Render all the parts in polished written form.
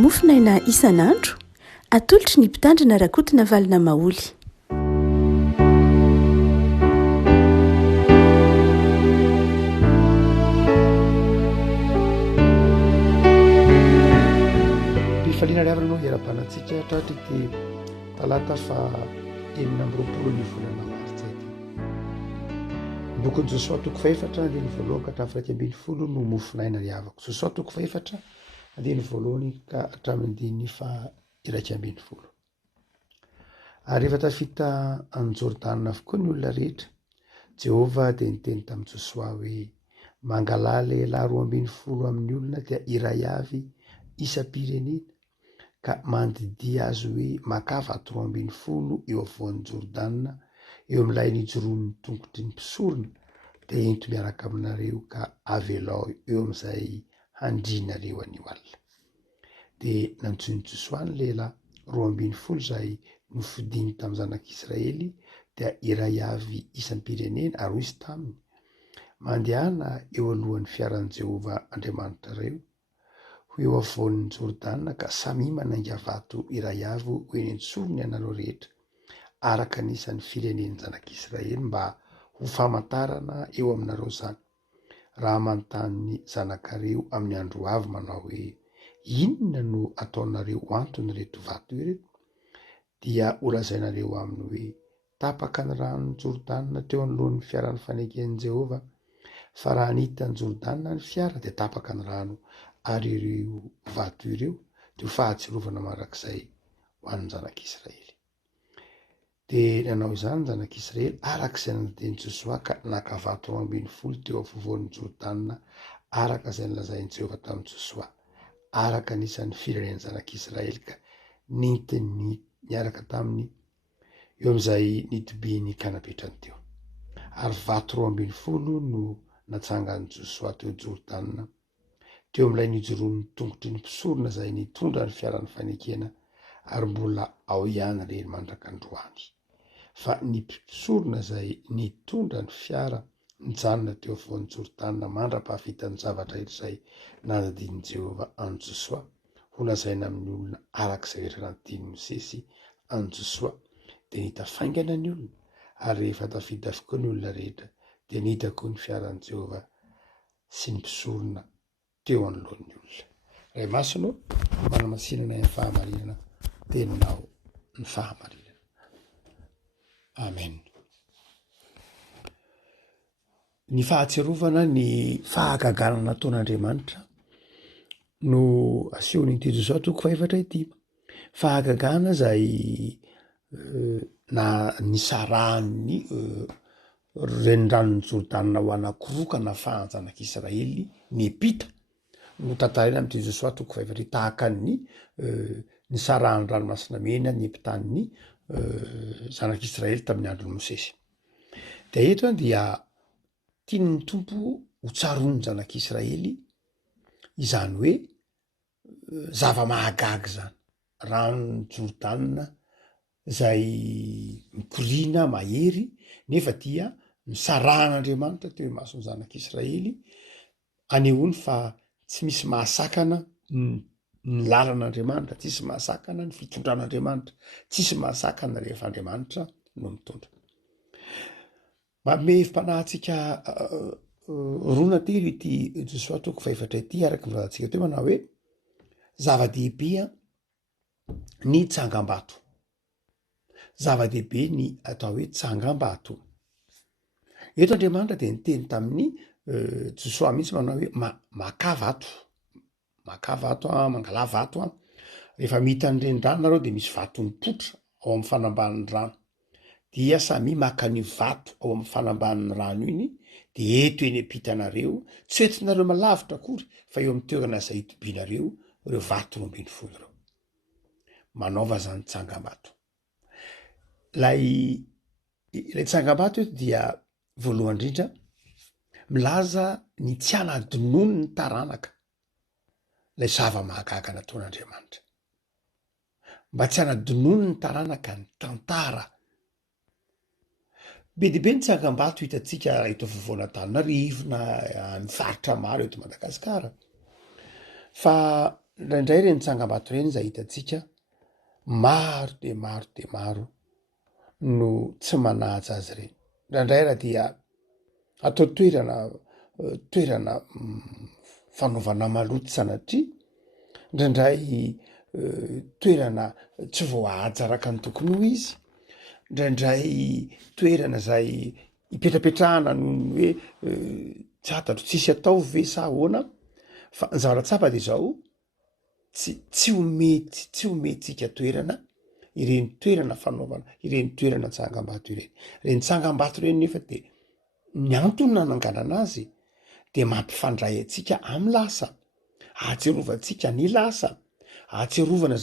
mofinaina isan'andro atolotry ny mpitandrina rakotina valina maoly. Mifaliana ry avana anao era-banantsika tratra ty talata fa 7 ny volana martsa ity. Bokon'i Josoa toko faefatra andiny voalohany ka hatramin'ny 10 no mofinaina ry havako. Josoa toko faefatra andiny voalohany ka hatramin'ny 11. Ary rehefa tafita any Jordana avokoa ny olona rehetra, Jehova dia niteny tamin'i Josoa hoe mangalà lehilahy 12 amin'ny olona dia iray avy isam-pirenena ka mandidia azy hoe maka vato 12 eo afovoan'ny Jordana eo amin'ilay nijoroan'ny tongotry ny mpisorona dia ento miaraka aminareo ka avelao eo amin'izay handrianareo anio alina. Dia nanjoiny Josoa ny lehilahy 12 izay nofidiny tamin'ny zanak'Israely dia iray avy isam-pirenena ary hoy izy taminy mandehana eo alohan'ny fiaran'i Jehova Andriamanitra reo ho eo afovoan'ny Jordana ka samy manainga vato iray avy ho eny an-tsorony ianareo rehetra araka nisan'ny firenen'ny zanak'Israely mba ho famantarana eo aminareo zany. Raha manontany zanakareo amin'ny andro avy manao hoe inona no ataonareo antony reto vato ireto, dia ho lazainareo aminy hoe tapaka ny ranon'ny Jordana teo anoloan'ny fiaran'ny faneken'i Jehova, fa raha nita ny Jordana ny fiara dia tapaka ny rano ary ireo vato ireo dia ho fahatsirovana mandrakizay ho an'ny zanak'Israely. Dia nanao izany ny zanak'Israely arak'izay nanodeny Josoa ka naka vato 12 teo afovoan'ny Jordana araka izay nolazain'i Jehova tamin'i Josoa araka nisan'ny firenen'ny zanak'Israely ka nintiny miaraka taminy eo amin'izay nitobiny ka napetrany teo. Ary vato 12 no natsangan'i Josoa teo Jordana teo amin'ilay nijoroan'ny tongotry ny mpisorona izay nitondra ny fiaran'ny fanekena ary mbola ao ihany reny mandrak'androany. Fa ny mpisorona izay nitondra ny fiara nijanona teo afovoan'ny Jordana mandra-pahavitany zavatra izay nanadin'i Jehova an'i Josoa ho lazaina amin'ny olona arak'izay rehetra nandiny Mosesy an'i Josoa dia nitafaingana ny olona ary rehefa tafita avokoa ny olona rehetra dia nita koa ny fiaran'i Jehova sy ny mpisorona teo anoloan'ny olona. Ray masino manamasinana ny fahamarinana teninao ny fahamarinana. Amen. Ny fahatsiarovana ny fahagagana nataon'Andriamanitra no asehony ity Josoa toko faefatra ity. Fahagagana izay na nisarahany renirano Jordana ho anankiroa ka nafahan'ny zanak'Israely niampita no tantarena amin'ity Josoa toko faefatra tahaka ny nisarahany ranomasina mena niampitan'ny zanak'Israely tamin'ny andron'i Mosesy. Dia eto dia tiany Tompo ho tsaroany zanak'Israely izany hoe zava-mahagaga zany, ranon'ny Jordana izay mikoriana mahery nefa dia nisarahan'Andriamanitra teo imason'ny zanak'Israely anehoany fa tsy misy mahasakana ny lalan'Andriamanitra, tsisy mahasakana ny fitondran'Andriamanitra, tsisy mahasakana rehefa Andriamanitra no mitondra. Manome fipanahintsika rona tery ity Josoa toko faefatra ity araka mirazantsika teo manao hoe zava-dehibe ny tsangam-bato. Zava-dehibe ny atao hoe tsangam-bato. Eto Andriamanitra dia niteny tamin'ny Josoa mihitsy manao hoe maka vato, mangalà vato rehefa mita ny renirano nareo dia misy vato mipotra ao amin'ny fanambanin'ny rano, dia samy maka ny vato ao amin'ny fanambanin'ny rano iny dia eto eny ampitanareo, tsy entinareo malavitra akory fa eo amin'ny toerana izay itobinareo ireo vato 12 ireo. Manaova zany tsangam-bato. Ilay tsangam-bato eto dia voalohany indrindra milaza ny tsy hanadinony ny taranaka ilay zava-mahagaga nataon'Andriamanitra. Mba tsy hanadinony ny taranaka ny tantara. Be dia be ny tsangam-bato hitantsika eto afovoana Antananarivo na ny faritra maro eto Madagasikara. Fa ndraindray reny tsangam-bato reny zay hitatsika maro de maro de maro no tsy manaja azy reny. Ndraindray raha dia atao toerana fanaovana maloto sanatria, ndraindray toerana tsy voahaja araka ny tokony ho izy, ndraindray toerana zay ipetrapetrahana noho ny hoe tsy atatro tsisy atao ve sa ahoana. Fa ny zavatra tsapa de zao tsy ometsika toerana ireny toerana fanaovana ireny toerana tsangam-bato reny tsangam-bato reny nefa de ny antony nananganana azy de mampifandray atsika amy lasa, ahatsiarovantsika ny lasa, ahatsiarovana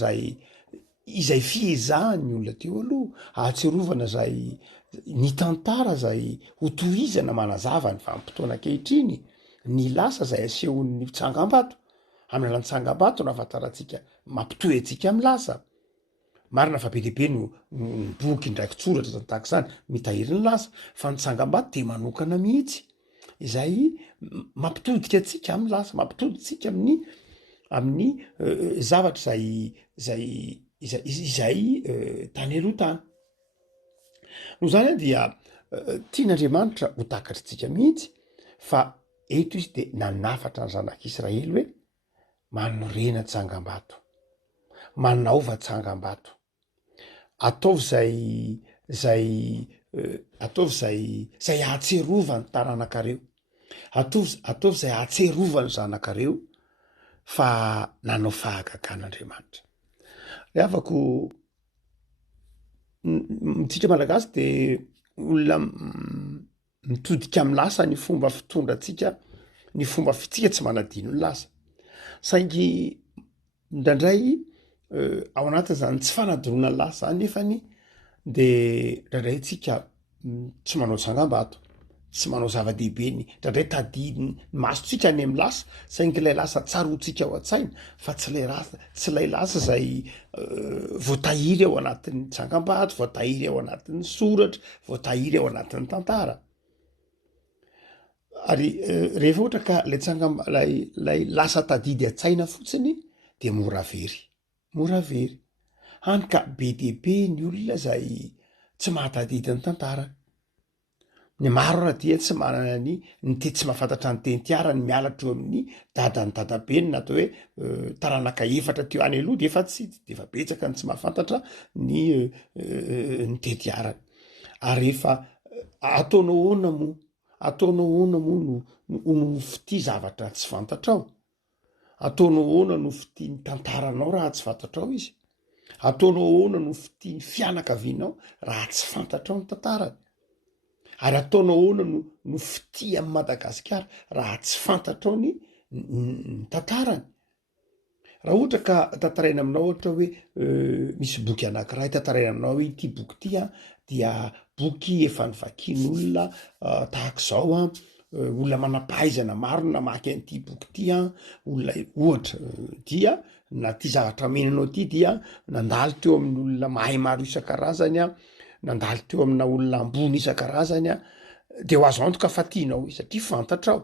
izay fiezahan'ny olona teo aloha, ahatsiarovana ny tantara zay hotohizana manazava ny vanim-potoana ankehitriny, ny lasa zay asehon'ny tsangam-bato. Amin'ny alalan'ny tsangam-bato no ahafantarantsika mampitohy atsika amy lasa. Marina fa be deaibe no boky ndraiky tsoratra tahak'izany mitahiry ny lasa, fa ny tsangam-bato de manokana mihitsy izay mampitodika atsika amy lasa, mampitoditsika amin'ny zavatra izay tany aloha tany. No zany dia tian'Andriamanitra ho takatritsika mihitsy fa eto izy de nanafatra ny zanak'Israely hoe manorena tsangam-bato, manaova tsangam-bato, ataovy zay ahatserovany taranankareo, ataovy zay ahatserovany zanakareo fa nanao fahagagan'Andriamanitra. Le afako tsika malagasy de olona mitodika amy lasa ny fomba fitondratsika, ny fomba fitsika tsy manadino ny lasa. Saingy ndraindray ao anatin'zany tsy fanadorona ny lasa zany nefany de ndraindray tsika tsy manao tsangam-bato, tsy manao zava-dehibe ndraindray tadiny masotsika any amy lasa, saingy lay lasa tsarotsika ao an-tsaina fa tsy lay lasa zay voatahiry ao anatin'ny tsangam-bato, voatahiry ao anatin'ny soratra, voatahiry ao anatin'ny tantara. Ary rehefa ohatra ka lay lasa tadidy an-tsaina fotsiny de mora very hany ka be deaibe ny olona zay tsy mahatadidy ny tantara. Ny maro raha dia tsy manana ny tsy mahafantatra ny teny tiara ny mialatro eo amin'ny dadany dadabe na atao hoe taranaka efatra teo any aloha de efa tsy de efa betsaka ny tsy mahafantatra ny teny tiarany. Ary rehefa ataonao ahoana moa no fity zavatra tsy fantatrao, ataonao ahoana no fity ny tantaranao raha tsy fantatrao izy, ataonao ahoana no fity ny fianakavianao raha tsy fantatrao ny tantarany, ary ataonao ahoana no fity amy Madagasikara raha tsy fantatrao ny tantarany. Raha ohatra ka tantaraina aminao ohatra hoe misy boky anankiray tantaraina aminao hoe ity boky ity dia boky efa nivakian'olona tahak'izao olona manam-pahaizana maro namaky an'ity boky ity olona ohatra dia na ty zavatra menanao ty dia nandalo teo amin'ny olona mahay maro isan-karazany nandalo teo amina olona ambony isan-karazany de ho azo antoka fa tianao satria fantatrao.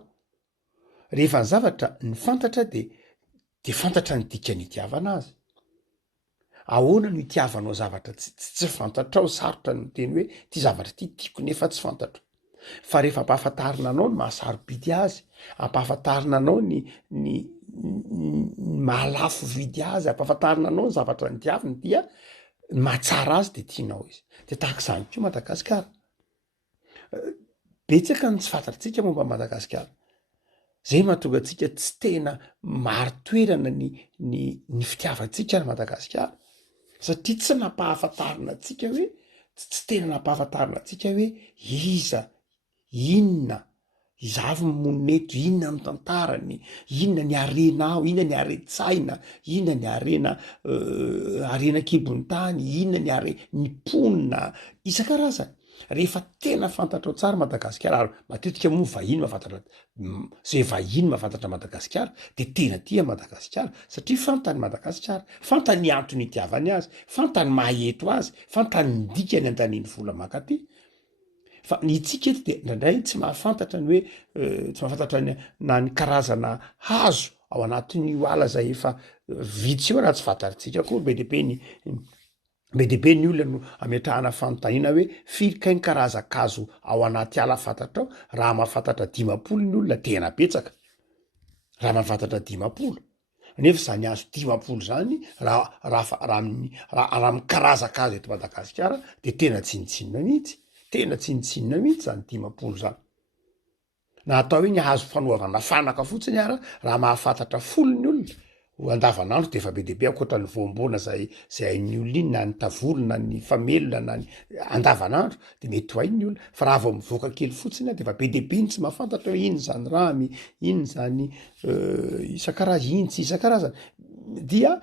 Rehefa ny zavatra ny fantatra de fantatra ny dikany itiavana azy. Ahoana no itiavanao zavatra tsy fantatrao, sarotra ny teny hoe ty zavatra ty tiako nefa tsy fantatro. Fa rehefa ampahafantarina anao ny mahasarobidy azy, ampahafantarina anao ny mahalafo vidy azy, ampahafantarina anao ny zavatra ny diaviny dia mahatsara azy de tianao izy. De tahak'izany koa Madagasikara. Betsaka ny tsy fantatritsika momba Madagasikara. Zay mahatonga atsika tsy tena maro toerana ny fitiavantsika ny Madagasikara. Satria tsy nampahafantarina atsika hoe tsy tena nampahafantarina atsika hoe inona izavy moneto, inona ny tantarany, inona ny arenao, inona ny are-tsaina, inona ny arena kibony tany, inona ny ponina isan-karazany. Rehefa tena fantatrao tsara Madagasikara, ary matetika moa vahiny mahafantatra zay vahiny mahafantatra Madagasikara de tena tia Madagasikara satria fantany Madagasikara, fantany ny antony itiavany azy, fantany maheto azy, fantany ny dikany andaniany vola makaty. Fa ny tsika eto de ndraindray tsy mahafantatra ny hoe tsy mahafantatra na ny karazana hazo ao anatin'ny oala zay efa vitsy io raha tsy fantaritsika koa be dehibe ny olona no ametrahana fanontaniana hoe firikainy karazan-kazo ao anaty ala fantatrao raha mahafantatra 50 ny olona tena betsaka raha mahafantatra 50 nefa zany azo 50 zany raha mikarazan-kazo eto Madagasikara de tena tsinitsinina mihitsy zany 50 zany na atao hoe ny azo fanoavana fanaka fotsiny ara raha mahafantatra 10 ny olona andavanandro de efa be dehibe akoatra ny voamboana zay hain'ny olona iny na ny tavolona ny famelona na ny andavanandro de mety ho hainy olona fa raha vao mivoaka kely fotsiny de efa be dehibe iny tsy mahafantatra hoe iny zany ramy iny zany isan-karazany dia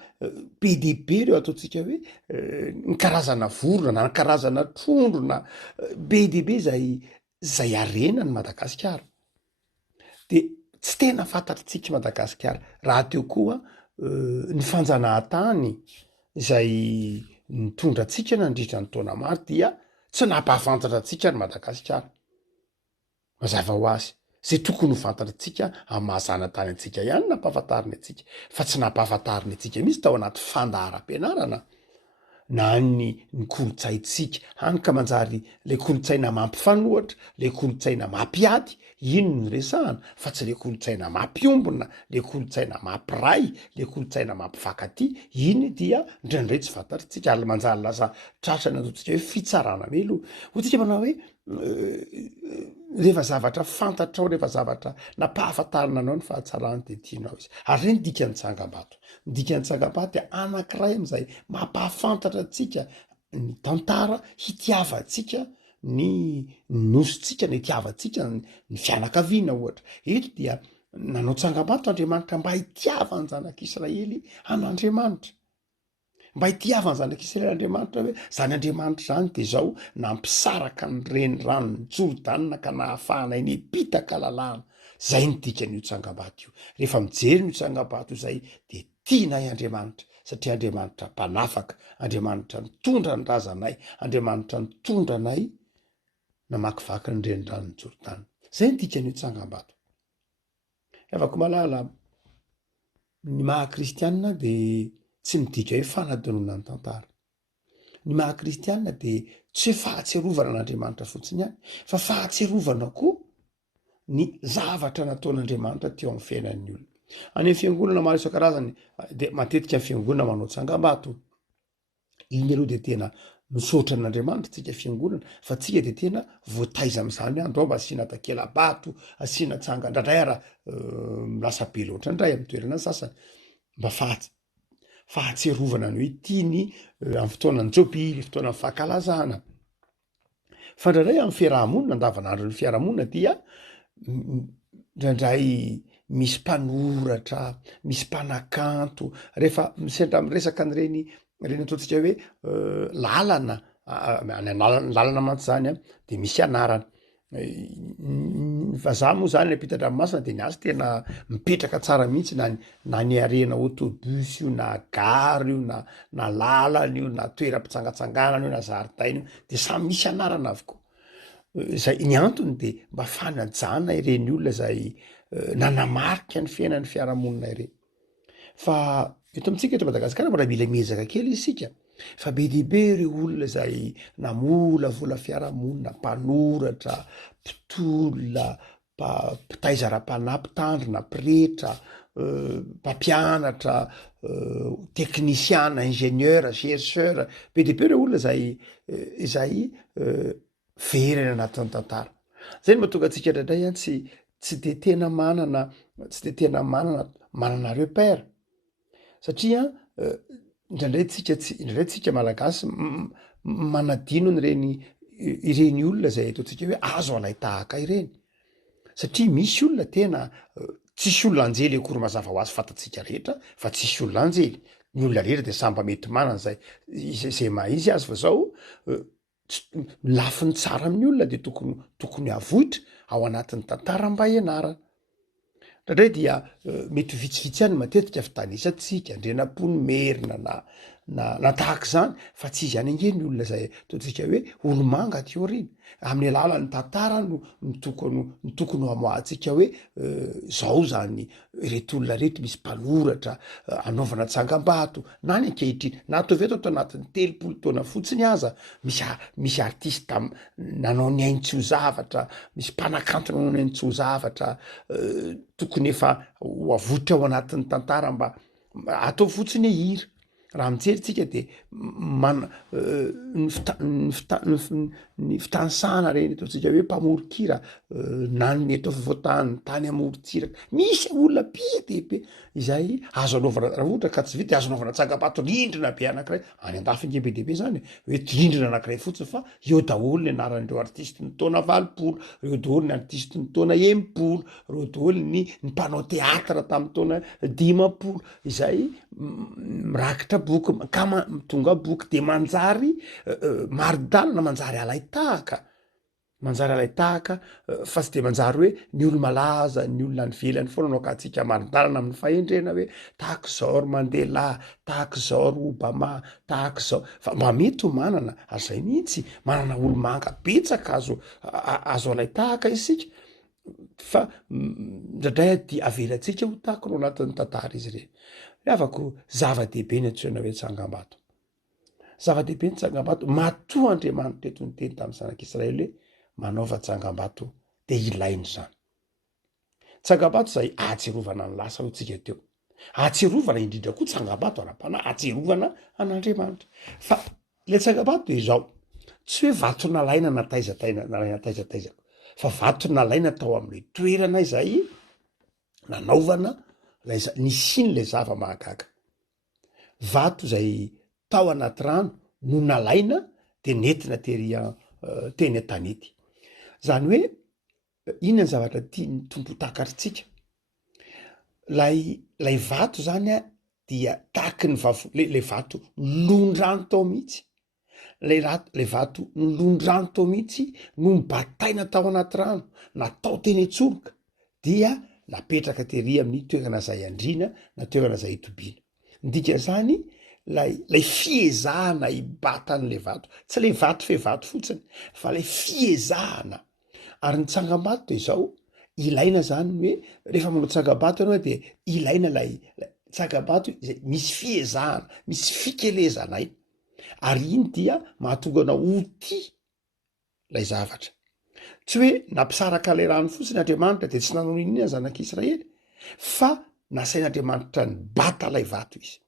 be dehibe reo ataotsika hoe ny karazana vorona na ny karazana trondro na be dehibe zay arena ny Madagasikara de tsy tena fantatritsika Madagasikara raha teo koa ny fanjanahantany izay nitondra atsika nandritra ny taona maro dia tsy napahafantatra atsika ny Madagasikara mazava ho azy zay tokony ho fantatritsika amin'ny mahazana-tany atsika ihany nampahafantariny atsika fa tsy nampahafantariny atsika mihitsy tao anaty fandahara-pianarana na ny kolotsaintsika hany ka manjary le kolotsaina mampifanohatra le kolotsaina mampiady ino ny resahana fa tsy le kolotsaina mampiombona le kolotsaina mampiray le kolotsaina mampifankaty iny dia indraindray tsy fantatritsika ary manjary lasa tratrany ataotsika hoe fitsarana melo hotsika manao hoe rehefa zavatra fantatrao rehefa zavatra nampahafantarina anao ny fahatsarany de tianao izy ary reny dikany tsangam-bato dia anankiray am'izay mampahafantatra atsika ny tantara hitiavatsika ny nosotsika ny hitiavatsika ny fianakaviana ohatra eto dia nanao tsangam-bato Andriamanitra mba hitiava ny zanak'Israely an'Andriamanitra mba hitiava ny zanak'Israely Andriamanitra hoe zany Andriamanitra zany de zao nampisaraka ny renirano ny Jordana ka nahafahana iny pitaka lalàna zay ny dikan'io tsangam-bato io rehefa mijery ny tsangam-bato zay de tianay Andriamanitra satria Andriamanitra mpanafaka Andriamanitra nitondra ny razanay Andriamanitra nitondra anay namakivaky ny renirano ny Jordana zay ny dikan'io tsangam-bato afaka malala ny maha-kristianina de tsy midika hoe fanadonona ny tantara ny maha-kristianina de tsy hoe fahatserovana n'Andriamanitra fotsiny ihany fa fahatserovana koa ny zavatra nataon'Andriamanitra teo amin'ny fiainan'ny olona any fiangonana maro isan-karazany de matetika ny fiangonana manao tsangam-bato iny aloha de tena misaotra n'Andriamanitra tsika fiangonana fa tsika de tena voataiza am'izany andro ao mba asiana takela-bato asiana tsanga ndraindray ara lasa be loatra indray amin'ny toerana sasany mba fahatserovana ny hoe tiany amin'ny fotoanany jobily fotoanany fahakalazana fa ndraindray amin'ny fiarahamonina andavanandro ny fiarahamonina dia ndraindray misy mpanoratra misy mpanakanto rehefa misendra amin'ny resaka n'reny ataotsika hoe lalana mantsy zany de misy anarana vazaha moa zany ampita-dranomasina de ny azy tena mipetraka tsara mihitsy na ny arena autobus io na gary io na lalana io na toeram-pitsangatsanganana io na zaridaina io de samy misy anarana avokoa zay ny antony de mba fanajana ireny olona zay nanamarika ny fiainan'ny fiarahamonina ireny fa eto amitsika eto Madagasikara mbola mila miezaka kely isika fa be dehibe ireo olona zay namolavola fiarahamonina mpanoratra mpitolona mpitaiza ara-panahy mpitandrina mpirehetra mpampianatra teknisiana ingénieur chercheur be dehibe ireo olona izay very ny anatin'ny tantara zay no mahatonga atsika ndraindray tsy de tena manana repère satria indraindray tsika malagasy manadino ireny olona zay ataotsika hoe azo alay tahaka ireny satria misy olona tena tsisy olona anjely akory mazava ho azy fantatsika rehetra fa tsisy olona anjely ny olona rehetra de samba mety manana zay maha izy azy fa zao lafiny tsara amin'ny olona de tokony avohitra ao anatin'ny tantara mba ianarana ndraindray dia mety vitsivitsy ihany matetika fitanisatsika ndrenam-pony merina na tahaka zany fa tsy izy any angeny olona zay totsika hoe olomanga ty oriny amin'ny alalan'ny tantara no tokony amoahantsika hoe zao zany reto olona reto misy mpanoratra anaovana tsangam-bato na ny ankehitriny na atao veto atao anatin'ny 30 taona fotsiny aza misy artista nanao ny ainy tsy ho zavatra, misy mpanakanto nanao ny ainy tsy ho zavatra, tokony efa ho avotra ao anatin'ny tantara mba atao fotsiny hira. Raha mijerytsika de ny fitansana reny ataotsika hoe mpamorokira nanony atao fivoatany tany amorotsiraka misy olona be dehibe izay azo anaovana raha ohatra ka tsy vita azo anaovana tsangam-bato rindrina be anankiray any an-dafy be dehibe zany hoe rindrina anankiray fotsiny fa eo daholo ny anaran'ireo artiste ny taona 20, reo daholo ny artiste ny taona 80, reo daholo ny mpanao teatra tamin'ny taona 50 izay mirakitra boky tonga boky de manjary maridalina manjary alay tahaka fa tsy de manjary hoe ny olo malaza ny olona ny velany foana anao ka atsika maridalina amin'ny fahendrena hoe tahaka zao ry Mandela, tahaka zao ry Obama, tahaka zao fa mba mety ho manana ary zay mihitsy manana olo manga betsaka azo alay tahaka isika fa ndradray ady avelatsika ho tahaka no anatin'ny tantara izy reny. Afako zava-dehibe ny antsoina hoe tsangam-bato. Zava-dehibe ny tsangam-bato matoa Andriamanitra eto ny teny tamin'ny zanak'Israely hoe manaova tsangam-bato de ilainy zany. Tsangam-bato zay ahatsiarovana ny lasa hotsika teo. Ahatsiarovana indrindra koa tsangam-bato ara-panahy ahatsiarovana an'Andriamanitra. Fa le tsangam-bato de izao tsy hoe vato nalaina nataiza fa vato nalaina tao amin'ny toerana izay nanaovana nisiny le zava mahagaga. Vato zay tao anaty rano no nalaina de nentina teny an-tanety. Zany hoe inona ny zavatra tiany tompo takaritsika lay vato zany dia tahaky ny le vato lon-drano tao mihitsy le vato lon-drano tao mihitsy no mbataina tao anaty rano natao teny Etsoroka dia napetraka tery amin'ny toerana zay andrina na toerana zay itobiana. Ndika zany lay fiezahana ibatan'le vato tsy le vato fe vato fotsiny fa le fiezahana. Ary ny tsangam-bato de izao ilaina zany hoe rehefa manao tsangam-bato ianao de ilaina lay tsangam-bato zay misy fiezahana misy fikelezana iny ary iny dia mahatonga anao ho tia lay zavatra. Tsy hoe nampisaraka le rano fotsiny Andriamanitra de tsy nanao inona zanak'Israely fa nasain'Andriamanitra ny bata lay vato izy.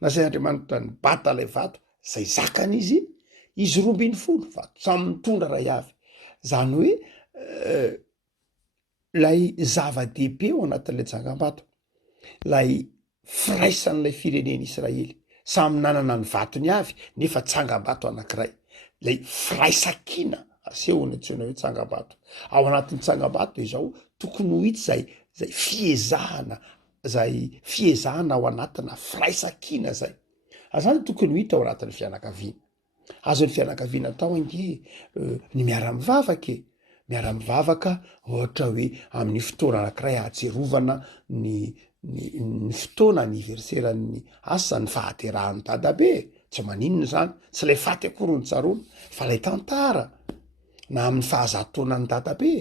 Nasain'Andriamanitra ny bata lay vato zay zakan'izy 12 vato samy mitondra ray avy. Zany hoe lay zava-dehibe ao anatin'lay tsangam-bato lay firaisan'lay fireneny Israely samy nanana ny vatony avy nefa tsangam-bato anankiray lay firaisan-kina aseho ny antsoina hoe tsangam-bato. Ao anatin'ny tsangam-bato de izao tokony ho hitsy zay fiezahana ao anatina firaisan-kina zay. Azany tokony ho hita ao anatin'ny fianakaviana. Azon'ny fianakaviana tao ange ny miara-mivavaka ohatra hoe amin'ny fotoana anankiray ahatserovana ny fotoana anniverseran'ny asa ny fahaterahan'ny dadabe tsy maninona zany tsy lay faty akory ny tsaroana fa lay tantara na amin'ny fahazatotaonan'ny dadabe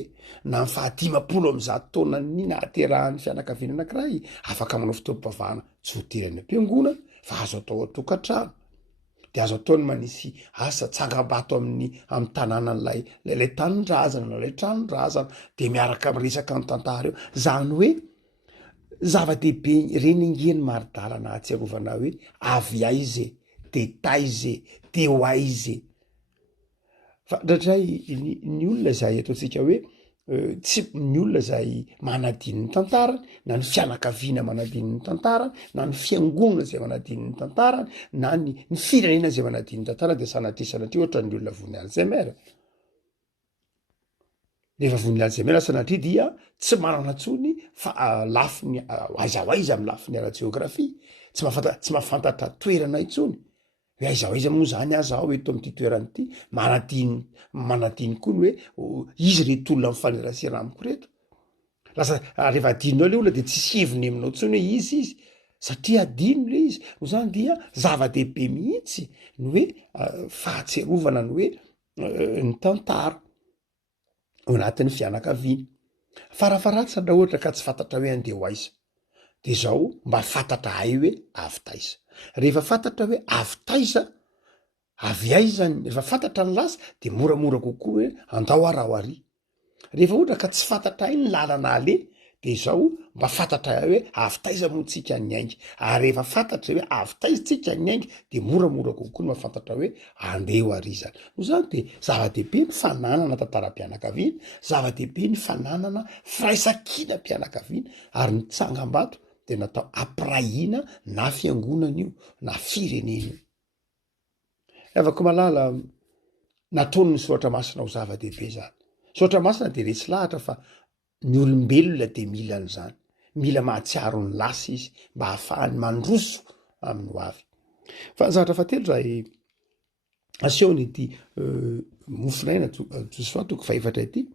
na amin'ny 50 taonany nahaterahan'ny fianakaviana anankiray afaka manao fotoam-pivavahana tsy voatery any am-piangonana fa azo atao atokantrano de azo ataony manisy asa tsangam-bato amin'ny tanànan'lay tanin-drazana na lay tranon-drazana de miaraka miresaka amin'ny tantara eo. Zany hoe zava-dehibe reny ingeny maridalana ahatsiarovana hoe avy aize de taize de ho aize. Fa ndratray ny olona zay ataotsika hoe tsy ny olona zay manadiny ny tantarany na ny fianakaviana manadiny ny tantarany na ny fiangonana zay manadiny ny tantarany na ny firenena zay manadiny ny tantarany de sanatria ohatra ny olona vony Alzheimer. Rehefa vony Alzheimer sanatria dia tsy manana ntsony fa lafiny aiza amin'ny lafiny ara-jeografia tsy mahafantatra toerana intsony hoe aiza moa zany aho eto amin'ity toerana ity manadiny koa ny hoe izy reto olona mifanerasera amiko reto lasa rehefa adinao le olona de tsy heviny aminao ntsony hoe izy satria adino le izy no zany dia zava-dehibe mihitsy ny hoe fahatserovana ny hoe ny tantara ao anatin'ny fianakaviana. Farafaratsy raha ohatra ka tsy fantatra hoe andeha ho aiza de zao mba fantatra hay hoe avy taiza. Rehefa fantatra hoe avy taiza avy aizany, rehefa fantatra ny lasa de moramora kokoa hoe andao arao ary. Rehefa ohatra ka tsy fantatra hay ny lalana ale de zao mba fantatra hoe avy taiza moa tsika ny aingy, ary rehefa fantatra hoe avy taiza tsika ny aingy de moramora kokoa no mafantatra hoe andeha ho ary zany. No zany de zava-dehibe ny fananana tantaram-pianakaviana, zava-dehibe ny fananana firaisan-kina mpianakaviana, ary ny tsangam-bato de natao ampirahina na fiangonana io na firenena io. Afaka malala nataony ny soratra masina ho zava-dehibe zany. Soratra masina de resy lahatra fa ny olombelona de mila an'izany, mila mahatsiaro ny lasa izy mba hahafahany mandroso amin'ny ho avy. Fa zavatra fahatelo zay asehony ity mofinaina Josoa toko faefatra ity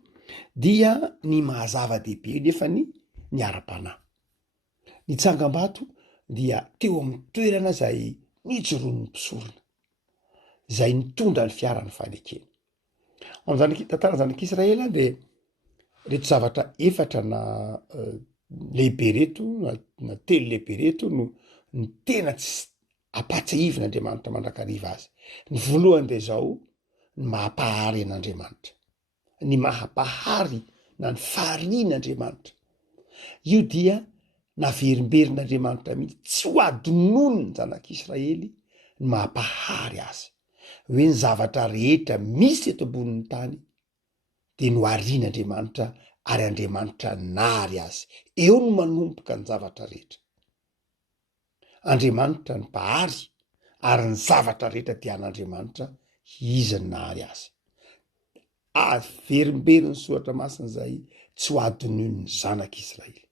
dia ny mahazava-dehibe nefa ny ara-panahy. Ny tsangam-bato dia teo amin'ny toerana zay nijoroan'ny mpisorona, zay nitondra ny fiarany fanekena. Am'zany tantara zanak'Israely de reto zavatra efatra na lehibe reto na telo lehibe reto no ny tena tsy apatsahivon'Andriamanitra mandrakariva azy. Ny voalohany de zao ny mahapahary an'Andriamanitra, ny mahapahary na ny faharian'Andriamanitra. Io dia naverimberin'Andriamanitra mihitsy, tsy ho adonony ny zanak'Israely ny mahapahary azy, hoe ny zavatra rehetra misy eto ambonin'ny tany de no arian'Andriamanitra ary Andriamanitra nary azy. Eo no manomboka ny zavatra rehetra. Andriamanitra ny mpahary ary ny zavatra rehetra dia an'Andriamanitra izy ny nahary azy. Averimberin'ny soratra masina zay tsy ho adonon'ny zanak'Israely.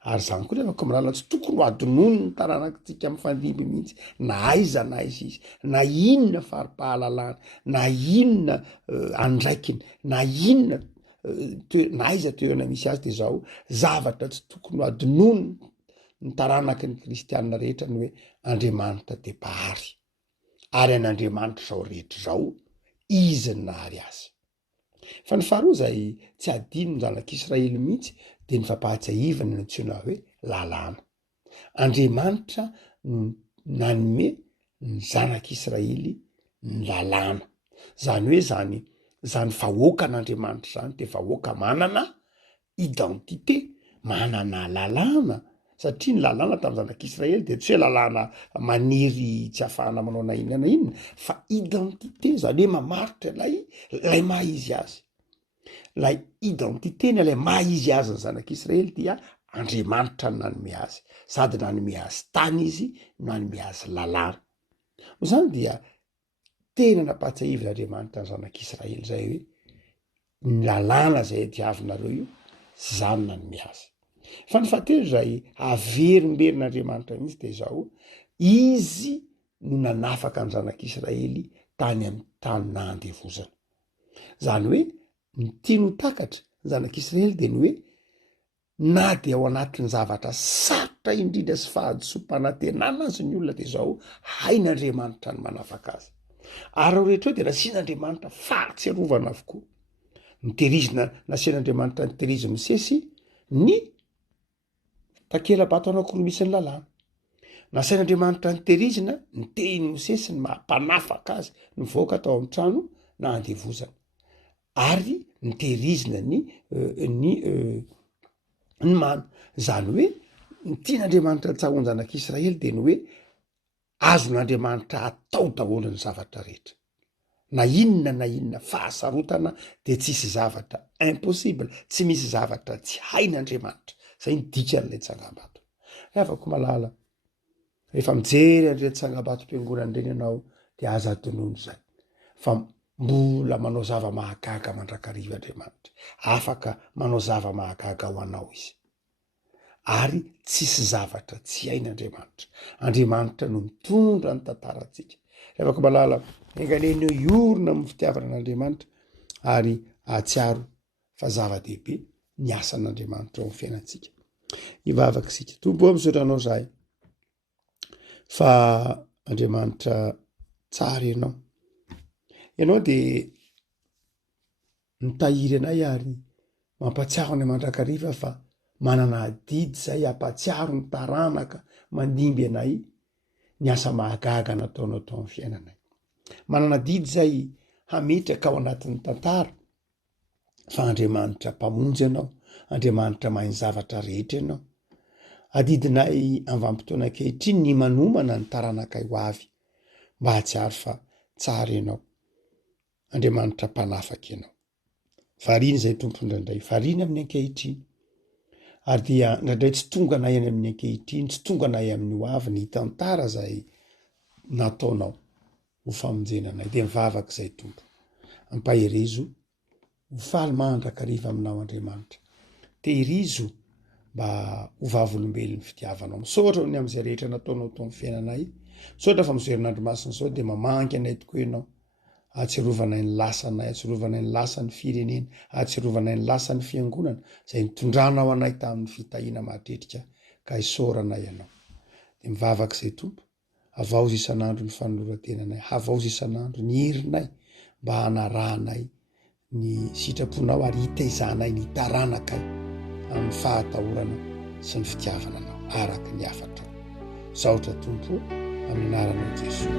Ary zany koa rehefa komirana tsy tokony ho adonony ny taranakitsika mifandimby mihitsy, na aiza na aiza izy, na inona fari-pahalalana, na inona andraikiny, na inona na aiza toerana misy azy de zao zavatra tsy tokony ho adonony ny taranaky ny kristianina rehetra ny hoe Andriamanitra de mpahary, ary an'Andriamanitra zao rehetra zao izy ny nahary azy. Fa ny faharoa zay tsy adino ny zanak'Israely mihitsy de ny fampahatsiahivana ny antsoina hoe lalàna. Andriamanitra nanome ny zanak'Israely ny lalàna, zany hoe zany vahoaka an'Andriamanitra zany de vahoaka manana identité, manana lalàna. Satria ny lalàna tamin'ny zanak'Israely de tsy hoe lalàna maniry tsy ahafahana manao na inona na inona, fa identité, zany hoe mamaritra lay maha izy azy. Lay identité ny lay maha izy azy ny zanak'Israely dia Andriamanitra ny nanome azy, sady nanome azy tany izy, nanome azy lalàna. Zany dia tena napahatsiahivin'Andriamanitra ny zanak'Israely zay hoe ny lalàna zay diavinareo io zany nanome azy. Fa ny fahatelo zay averimberin'Andriamanitra mihitsy de zao izy no nanafaka ny zanak'Israely tany amin'ny tany nandevozana. Zany hoe ny tiany ho takatra ny zanak'Israely de ny hoe na de ao anatin'ny zavatra sarotra indrindra sy fahadisom-panantenana azy ny olona de zao hain'Andriamanitra ny manafaka azy. Ary ao rehetra eo de nasian'Andriamanitra fahatserovana avokoa. Niterizina nasian'Andriamanitra niterizy Mosesy ny takela-bato anankiroa misy ny lalàna. Nasian'Andriamanitra niterizina niteriny Mosesy ny mampanafaka azy ny voaka atao amin'ny trano na andevozana, ary niterizina ny mana. Zany hoe ny tian'Andriamanitra tsahoany zanak'Israely de ny hoe azon'Andriamanitra atao daholo ny zavatra rehetra, na inona fahasarotana de tsisy zavatra impossible, tsy misy zavatra tsy hain'Andriamanitra. Zay ny dikan'ilay tsangam-bato. Afaka malala rehefa mijery an'ireny tsangam-bato mpiangonana reny ianao de aza adonony zay fa mbola manao zava-mahagaga mandrakariva Andriamanitra, afaka manao zava-mahagaga ho anao izy, ary tsisy zavatra tsy hain'Andriamanitra. Andriamanitra no mitondra ny tantarantsika. Afaka malala enganeny eo iorona amin'ny fitiavana an'Andriamanitra ary ahatsiaro fa zava-dehibe ny asan'Andriamanitra ao amin'ny fiainantsika. hivavaka isika. Tompo misaotranao zahay fa Andriamanitra tsara ianao dia mitahiry anay ary mampatsiaro ny mandrakariva fa manana didy zay hampatsiaro ny taranaka mandimby anay ny asa mahagaga nataonao tao amin'ny fiainanay. Manana didy zay hametraka ao anatin'ny tantara fa Andriamanitra mpamonjy ianao, Andriamanitra mahay ny zavatra rehetra ianao. Adidinay amin'ny vanim-potoana ankehitriny ny manomana ny taranaka ho avy mba hatsiaro fa tsara ianao, Andriamanitra mpanafaka ianao. Variana izay tompo indraindray, variana amin'ny ankehitriny. Ary dia indraindray tsy tonga anay any amin'ny ankehitriny, tsy tonga anay amin'ny ho avy ny tantara zay nataonao ho famonjena anay. Dia mivavaka izay tompo, ampaherezo ho faly mandrakariva aminao Andriamanitra. Tehirizo mba ho vavolombelon'ny fitiavanao. Misaotra ny amin'izay rehetra nataonao tao amin'ny fiainanay. Misaotra fa mijery n'andro masina izao dia mamangy anay tokoa ianao. Ahatsiarovana ny lasanay, ahatsiarovana ny lasan'ny firenena, ahatsiarovana ny lasan'ny fiangonana izay nitondranao anay tamin'ny fitahiana matetrika ka isaorana ianao. Dia mivavaka izay tompo, avaozy isan'andro ny fanoloran-tenanay, avaozy isan'andro ny herinay mba hanarahanay ny sitraponao ary hitaizanay ny taranakay amin'ny fahatahorana sy ny fitiavananao araka ny hafatrao. Saotra tompo amin'ny anaran'i Jesosy.